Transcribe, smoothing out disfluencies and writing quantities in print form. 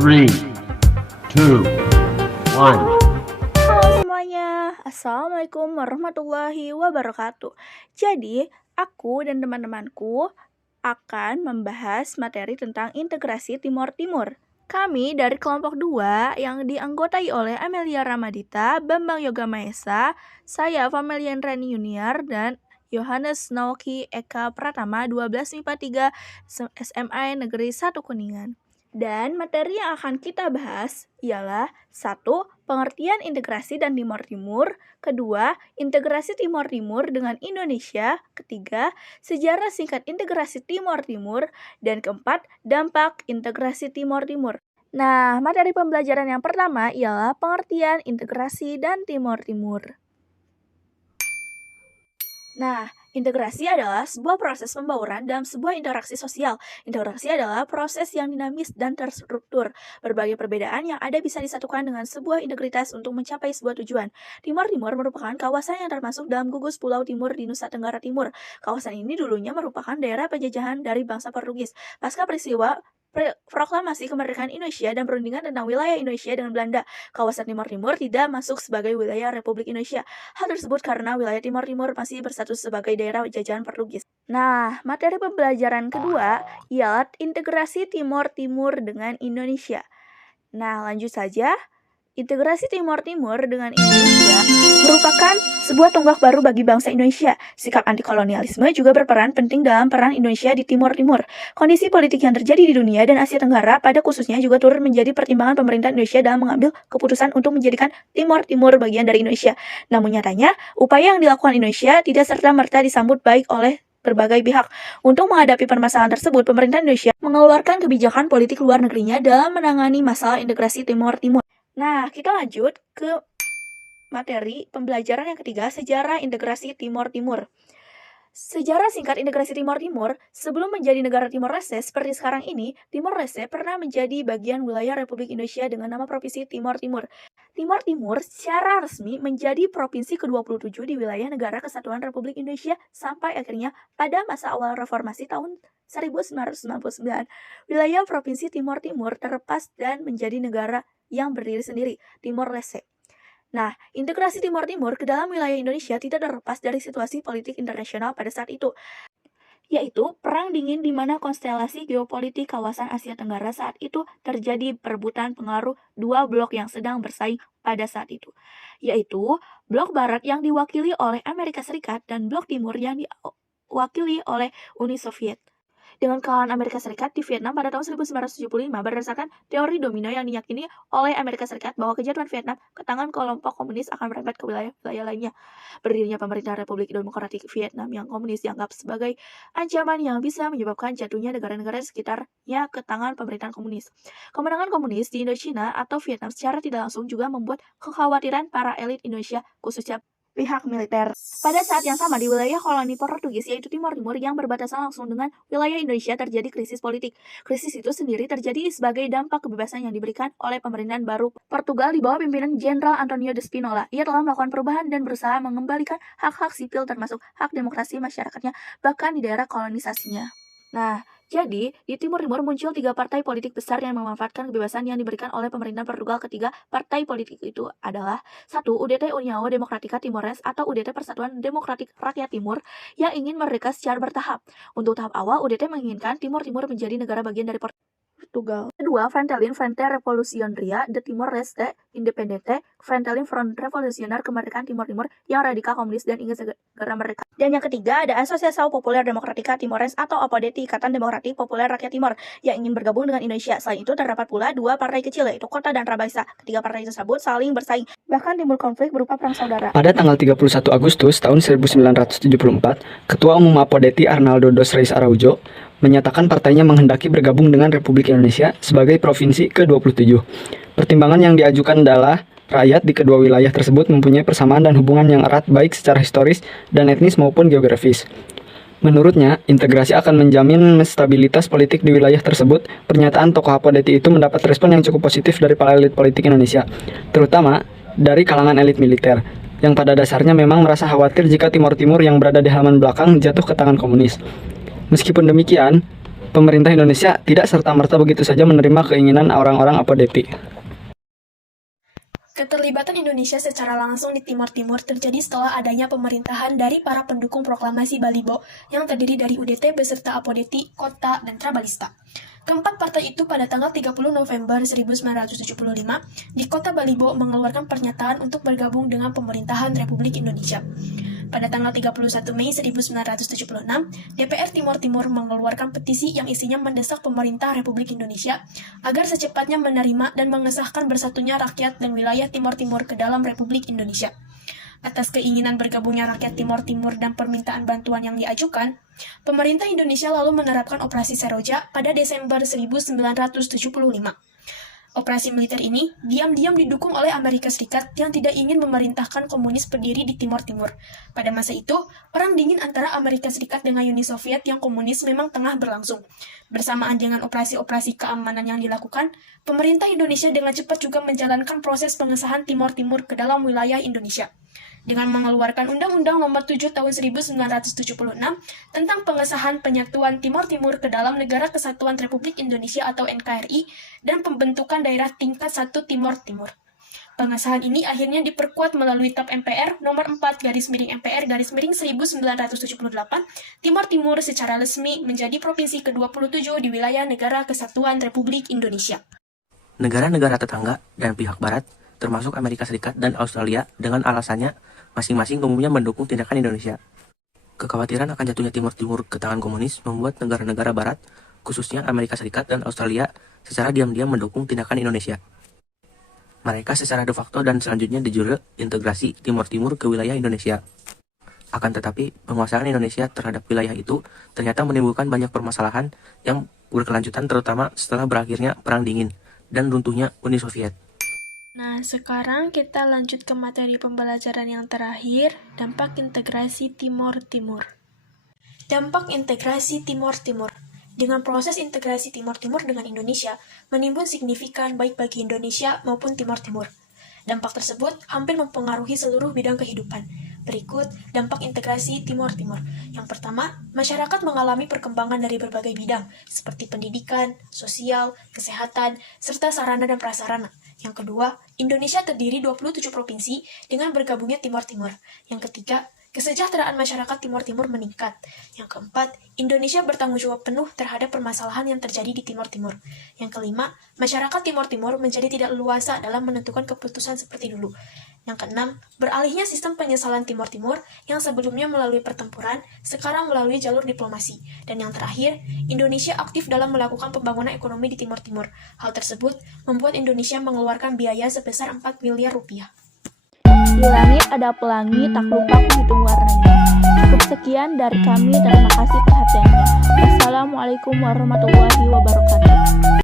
3, 2, 1. Halo semuanya, Assalamualaikum warahmatullahi wabarakatuh. Jadi, aku dan teman-temanku akan membahas materi tentang integrasi Timor Timur. Kami dari kelompok 2 yang dianggotai oleh Amelia Ramadita, Bambang Yoga Maesa, saya Famelian Rani Junior, dan Yohanes Naoki Eka Pratama 12 MIPA 3 SMA Negeri 1 Kuningan. Dan materi yang akan kita bahas ialah 1. Pengertian integrasi dan Timor Timur. Kedua, integrasi Timor Timur dengan Indonesia. Ketiga, sejarah singkat integrasi Timor Timur. Dan keempat, dampak integrasi Timor Timur. Nah, materi pembelajaran yang pertama ialah pengertian integrasi dan Timor Timur. Nah, integrasi adalah sebuah proses pembauran dalam sebuah interaksi sosial. Integrasi adalah proses yang dinamis dan terstruktur. Berbagai perbedaan yang ada bisa disatukan dengan sebuah integritas untuk mencapai sebuah tujuan. Timor Timur merupakan kawasan yang termasuk dalam gugus Pulau Timur di Nusa Tenggara Timur. Kawasan ini dulunya merupakan daerah penjajahan dari bangsa Portugis. Pasca peristiwa proklamasi kemerdekaan Indonesia dan perundingan tentang wilayah Indonesia dengan Belanda, kawasan Timor Timur tidak masuk sebagai wilayah Republik Indonesia. Hal tersebut karena wilayah Timor Timur masih berstatus sebagai daerah jajahan Portugis. Nah, materi pembelajaran kedua ialah integrasi Timor Timur dengan Indonesia. Nah, lanjut saja. Integrasi Timor Timur dengan Indonesia merupakan sebuah tonggak baru bagi bangsa Indonesia. Sikap anti-kolonialisme juga berperan penting dalam peran Indonesia di Timor Timur. Kondisi politik yang terjadi di dunia dan Asia Tenggara pada khususnya juga turut menjadi pertimbangan pemerintah Indonesia dalam mengambil keputusan untuk menjadikan Timor Timur bagian dari Indonesia. Namun nyatanya, upaya yang dilakukan Indonesia tidak serta-merta disambut baik oleh berbagai pihak. Untuk menghadapi permasalahan tersebut, pemerintah Indonesia mengeluarkan kebijakan politik luar negerinya dalam menangani masalah integrasi Timor Timur. Nah, kita lanjut ke materi pembelajaran yang ketiga, sejarah integrasi Timor Timur. Sejarah singkat integrasi Timor Timur, sebelum menjadi negara Timor Leste seperti sekarang ini, Timor Leste pernah menjadi bagian wilayah Republik Indonesia dengan nama Provinsi Timor Timur. Timor Timur secara resmi menjadi provinsi ke-27 di wilayah Negara Kesatuan Republik Indonesia sampai akhirnya pada masa awal reformasi tahun 1999, wilayah Provinsi Timor Timur terlepas dan menjadi negara yang berdiri sendiri, Timor Leste. Nah, integrasi Timor Timur ke dalam wilayah Indonesia tidak terlepas dari situasi politik internasional pada saat itu, yaitu Perang Dingin di mana konstelasi geopolitik kawasan Asia Tenggara saat itu terjadi perebutan pengaruh dua blok yang sedang bersaing pada saat itu, yaitu blok Barat yang diwakili oleh Amerika Serikat dan blok Timur yang diwakili oleh Uni Soviet. Dengan kekalahan Amerika Serikat di Vietnam pada tahun 1975 berdasarkan teori domino yang diyakini oleh Amerika Serikat bahwa kejatuhan Vietnam ke tangan kelompok komunis akan merembet ke wilayah-wilayah lainnya. Berdirinya pemerintah Republik Demokratik Vietnam yang komunis dianggap sebagai ancaman yang bisa menyebabkan jatuhnya negara-negara sekitarnya ke tangan pemerintahan komunis. Kemenangan komunis di Indochina atau Vietnam secara tidak langsung juga membuat kekhawatiran para elit Indonesia, khususnya pihak militer. Pada saat yang sama di wilayah koloni Portugis yaitu Timor Timur yang berbatasan langsung dengan wilayah Indonesia terjadi krisis politik. Krisis itu sendiri terjadi sebagai dampak kebebasan yang diberikan oleh pemerintahan baru Portugal di bawah pimpinan Jenderal Antonio de Spinola. Ia telah melakukan perubahan dan berusaha mengembalikan hak-hak sipil termasuk hak demokrasi masyarakatnya bahkan di daerah kolonisasinya. Nah, jadi di Timor Timur muncul 3 partai politik besar yang memanfaatkan kebebasan yang diberikan oleh pemerintahan Portugal. Ketiga partai politik itu adalah 1. UDT União Democrática Timores atau UDT Persatuan Demokratik Rakyat Timur yang ingin merdeka secara bertahap. Untuk tahap awal, UDT menginginkan Timor Timur menjadi negara bagian dari Portugal. Kedua, Frente Revolucionaria de Timor-Leste Independente, Front Revolusioner Kemerdekaan Timor Timur yang radikal komunis dan ingin segera merdeka. Dan yang ketiga ada Asociação Popular Democrática Timores atau APODET, Ikatan Demokratik Populer Rakyat Timor yang ingin bergabung dengan Indonesia. Selain itu terdapat pula 2 partai kecil yaitu Kota dan Rabaisa. Ketiga partai tersebut saling bersaing, bahkan timbul konflik berupa perang saudara. Pada tanggal 31 Agustus tahun 1974, Ketua Umum APODET Arnaldo dos Reis Araujo menyatakan partainya menghendaki bergabung dengan Republik Indonesia sebagai provinsi ke-27. Pertimbangan yang diajukan adalah rakyat di kedua wilayah tersebut mempunyai persamaan dan hubungan yang erat baik secara historis dan etnis maupun geografis. Menurutnya, integrasi akan menjamin stabilitas politik di wilayah tersebut. Pernyataan tokoh APODET itu mendapat respon yang cukup positif dari para elit politik Indonesia, terutama dari kalangan elit militer, yang pada dasarnya memang merasa khawatir jika Timor Timur yang berada di halaman belakang jatuh ke tangan komunis. Meskipun demikian, pemerintah Indonesia tidak serta-merta begitu saja menerima keinginan orang-orang Apodeti. Keterlibatan Indonesia secara langsung di Timor Timur terjadi setelah adanya pemerintahan dari para pendukung proklamasi Balibo yang terdiri dari UDT beserta Apodeti, Kota, dan Trabalista. Keempat partai itu pada tanggal 30 November 1975 di Kota Balibo mengeluarkan pernyataan untuk bergabung dengan pemerintahan Republik Indonesia. Pada tanggal 31 Mei 1976, DPR Timor Timur mengeluarkan petisi yang isinya mendesak pemerintah Republik Indonesia agar secepatnya menerima dan mengesahkan bersatunya rakyat dan wilayah Timor Timur ke dalam Republik Indonesia. Atas keinginan bergabungnya rakyat Timor Timur dan permintaan bantuan yang diajukan, pemerintah Indonesia lalu menerapkan Operasi Seroja pada Desember 1975. Operasi militer ini diam-diam didukung oleh Amerika Serikat yang tidak ingin memerintahkan komunis berdiri di Timor Timur. Pada masa itu, perang dingin antara Amerika Serikat dengan Uni Soviet yang komunis memang tengah berlangsung. Bersamaan dengan operasi-operasi keamanan yang dilakukan, pemerintah Indonesia dengan cepat juga menjalankan proses pengesahan Timor Timur ke dalam wilayah Indonesia. Dengan mengeluarkan Undang-Undang Nomor 7 Tahun 1976 tentang pengesahan penyatuan Timor Timur ke dalam Negara Kesatuan Republik Indonesia atau NKRI dan pembentukan daerah tingkat 1 Timor Timur. Pengesahan ini akhirnya diperkuat melalui TAP MPR Nomor 4/MPR/1978, Timor Timur secara resmi menjadi provinsi ke-27 di wilayah Negara Kesatuan Republik Indonesia. Negara-negara tetangga dan pihak barat, termasuk Amerika Serikat dan Australia, dengan alasannya masing-masing umumnya mendukung tindakan Indonesia. Kekhawatiran akan jatuhnya Timor Timur ke tangan komunis membuat negara-negara barat, khususnya Amerika Serikat dan Australia, secara diam-diam mendukung tindakan Indonesia. Mereka secara de facto dan selanjutnya de jure integrasi Timor Timur ke wilayah Indonesia. Akan tetapi, penguasaan Indonesia terhadap wilayah itu ternyata menimbulkan banyak permasalahan yang berkelanjutan terutama setelah berakhirnya Perang Dingin dan runtuhnya Uni Soviet. Nah, sekarang kita lanjut ke materi pembelajaran yang terakhir, dampak integrasi Timor Timur. Dampak integrasi Timor Timur. Dengan proses integrasi Timor Timur dengan Indonesia, menimbun signifikan baik bagi Indonesia maupun Timor Timur. Dampak tersebut hampir mempengaruhi seluruh bidang kehidupan. Berikut dampak integrasi Timor Timur. Yang pertama, masyarakat mengalami perkembangan dari berbagai bidang, seperti pendidikan, sosial, kesehatan, serta sarana dan prasarana. Yang kedua, Indonesia terdiri 27 provinsi dengan bergabungnya Timor Timur. Yang ketiga, kesejahteraan masyarakat Timor Timur meningkat. Yang keempat, Indonesia bertanggung jawab penuh terhadap permasalahan yang terjadi di Timor Timur. Yang kelima, masyarakat Timor Timur menjadi tidak leluasa dalam menentukan keputusan seperti dulu. Yang keenam, beralihnya sistem penyesalan Timor Timur yang sebelumnya melalui pertempuran, sekarang melalui jalur diplomasi. Dan yang terakhir, Indonesia aktif dalam melakukan pembangunan ekonomi di Timor Timur. Hal tersebut membuat Indonesia mengeluarkan biaya sebesar 4 miliar rupiah. Di langit ada pelangi, tak lupa ku hitung warnanya. Cukup sekian dari kami, terima kasih perhatiannya. Wassalamualaikum warahmatullahi wabarakatuh.